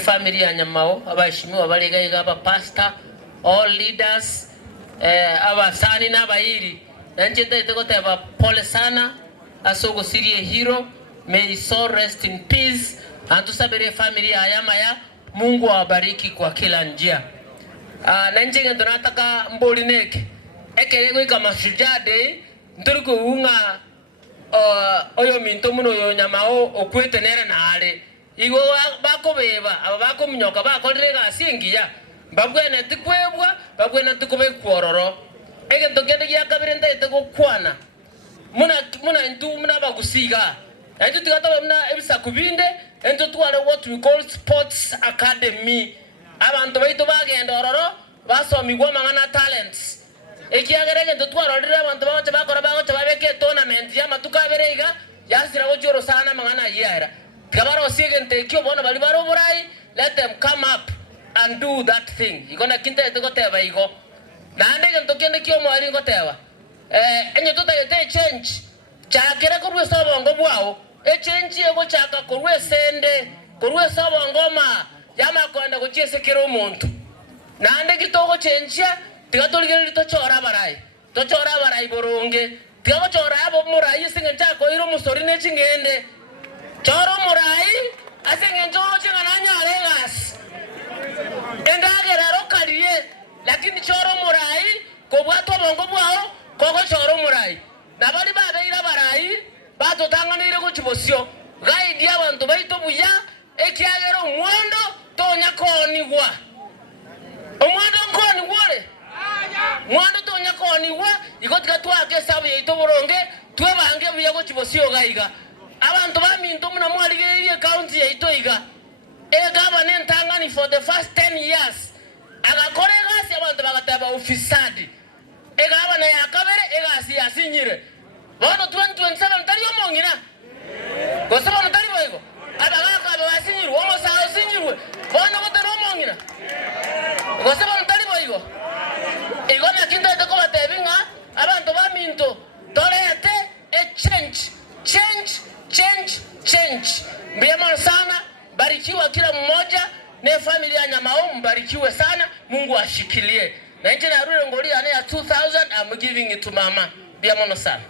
family ya Nyamao abashimiwa baligaiga aba pastor all leaders abasani n'abayiri nanje ndahita guteba pole sana asogo sirie hero may his soul rest in peace antusabire family ya Yamaya Mungu awabariki kwa kila njia. Nanje ngendo nataka mbolineke ekelego kama shujade nturiko unga oyo minto muno yo Nyamao okwetenera naale igo bakobeba aba bakomnyoka bakorega singiya babwene tikwebwa babwene tikobe kwororo ege tokende ya kabire ndete gukwana muna ntu muna bagusiga ento tikata muna ebisa kubinde ento twale what we call sports academy abantu baito bagenda ororo basomigwa mangana talents ekiagerege ento twarorire abantu bacho bakora bacho babeke tournament ya matuka berega yasira gojoro sana mangana yera kabaro sigente kyo bona bali baro burai let them come up and do that thing igona kinte tugoteba igo nande ngento kende kyo mwari ngoteba enyo tutayete change chakira kurwe sabongo bwao change yego chaka kurwe sende kurwe sabongo ma yama kwenda kuchesekera umuntu nande kitoko change tigatolgere tochora barai boronge tigagochora abo murai singe chako iro musori ne chingende choro murai asenge njoro chingana nyalegas endagera rokarie lakini choro murai kobwato bongo bwao koko choro murai nabali babeira barai bato tanganire kuchibosyo gaidi abantu baito buya ekiagero mwondo tonya konigwa omwondo konigwore mwondo tonya konigwa igotika twake sabu yeito boronge twebange buya kuchibosyo gaiga abantu baminto muna mwaligerie county yeito iga government tangani for the first 10 years agakorega si abantu bagataba ofisadi egabana yakabere egasi yasinyire bono 2027 tariyo mongina gosaba ntari boyego abagaka babasinyire womo sawo sinyirwe bono gotero mongina gosaba ntari boyego igona kinda de ko batebinga abantu baminto torete change mbiyama sana barikiwa kila mmoja na familia ya Nyamao mbarikiwe sana Mungu ashikilie na nje na rure ngoli ane ya 2000 I'm giving it to mama mbiyama sana.